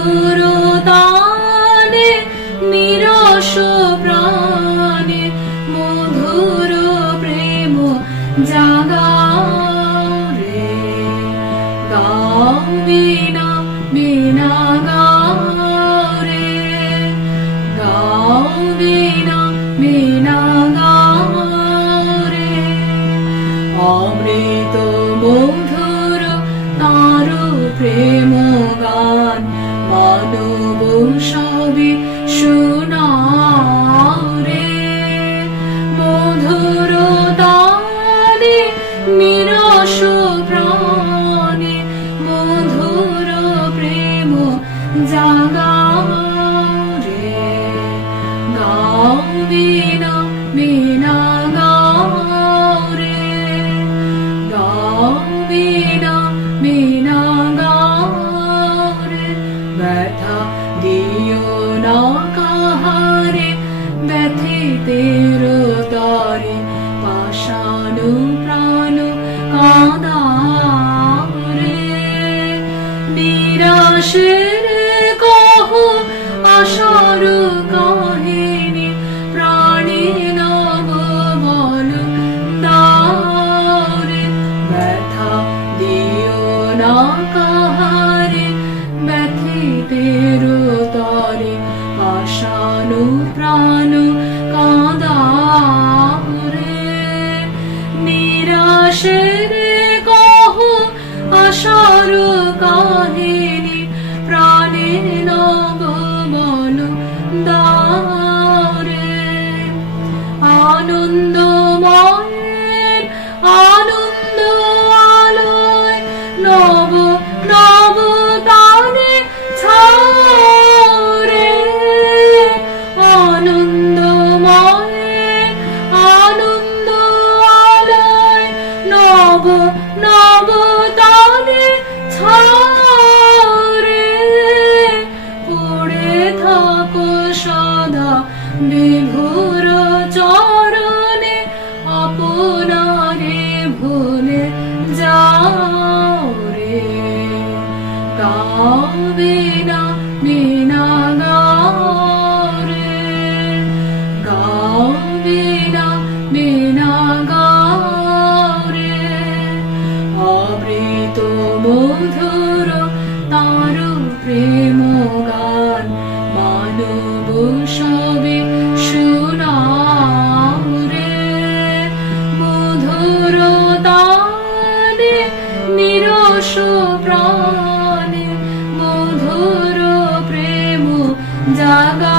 মধুর তানে নিরস প্রাণে মধুর প্রেম জাগাও রে। গাও বীণা বীণা গাও রে, গাও বীণা বীণা গাও রে। অমৃত মধুর তার প্রেম গান মানব সবে শোনাও রে। মধুর তানে নিরস প্রাণে মধুর প্রেম জাগাও রে। গাও বীণা বীণা গাও রে, গাও বীণা বীণা গাও রে। ব্যথা দিও না কাহারে ব্যথিতের তরে পাষাণ প্রাণ কাঁদাও রে। নিরাশের কহ আশার কাহিনী প্রাণে নব বল দাও রে। ব্যথা দিও না কাহারে ব্যথিতের তরে পাষাণ প্রাণ কাঁদাও রে। নিরাশের কহ আশার কাহিনী প্রাণে নব বল দাও রে। আনন্দময়ের আনন্দ আলোয় নব নব তানে ছাও রে। আনন্দময়ের আনন্দ আলোয় নব নব তানে ছাও রে। পড়ে থাকো সদা বিভুর চরণে আপনারে ভুলে যাও রে। গাও বীণা বীণা গাও রে, গাও বীণা বীণা গাও রে। অমৃত মধুর তার প্রেম গান মানব সবে শোনাও রে। মধুর তানে নিরস প্রাণে মধুর প্রেম জাগা